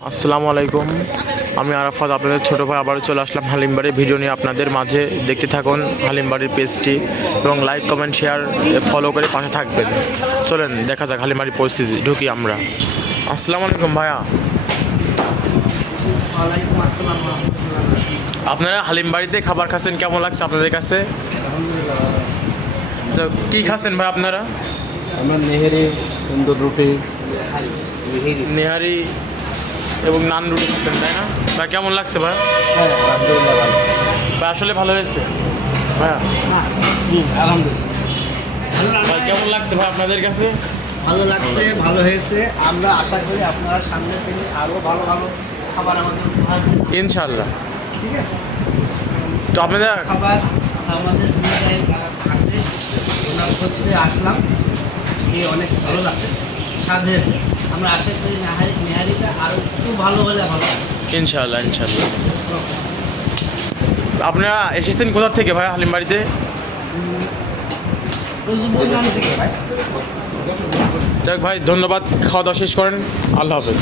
আসসালামু আলাইকুম, আমি আরাফাত, আপনাদের ছোটো ভাই আবারও চলে আসলাম হালিমবাড়ির ভিডিও নিয়ে আপনাদের মাঝে। দেখতে থাকুন হালিমবাড়ির পেজটি এবং লাইক কমেন্ট শেয়ার ফলো করে পাশে থাকবেন। চলেন দেখা যাক হালিমবাড়ির পরিস্থিতি। ঢুকি আমরা। আসসালামু আলাইকুম ভাইয়া। ওয়ালাইকুম আসসালাম। আপনারা হালিমবাড়িতে খাবার খাচ্ছেন, কেমন লাগছে আপনাদের কাছে? তো কী খাচ্ছেন ভাই আপনারা? আমরা নেহেরি, তন্দুর রুটি, নেহারি এবং নান রুটি খাচ্ছেন, তাই না ভাই? কেমন লাগছে ভাই? হ্যাঁ আলহামদুলিল্লাহ ভালো। ভাই আসলে ভালো হয়েছে ভাইয়া? আলহামদুলিল্লাহ ভাই কেমন লাগছে ভাই আপনাদের কাছে? ভালো লাগছে, ভালো হয়েছে। আমরা আশা করি আপনারা সামনে থেকে আরও ভালো ভালো খাবার আমাদের উপহার দিন। ইনশাল্লাহ। ঠিক আছে, তো আপনাদের খাবার আমাদের জায়গায় আছে, ওনার উপস্থিতি আসলাম, এই অনেক ভালো লাগছে, স্বাদ হয়েছে। আমরা আশা করি নেহারিটা আরও একটু ভালো হলে ভালো হবে। ইনশাল্লাহ ইনশাল্লাহ। আপনারা এসেছেন কোথা থেকে ভাই হালিমবাড়িতে? থেকে ভাই। যাক ভাই, ধন্যবাদ। খাওয়া দাওয়া শেষ করেন। আল্লাহ হাফেজ।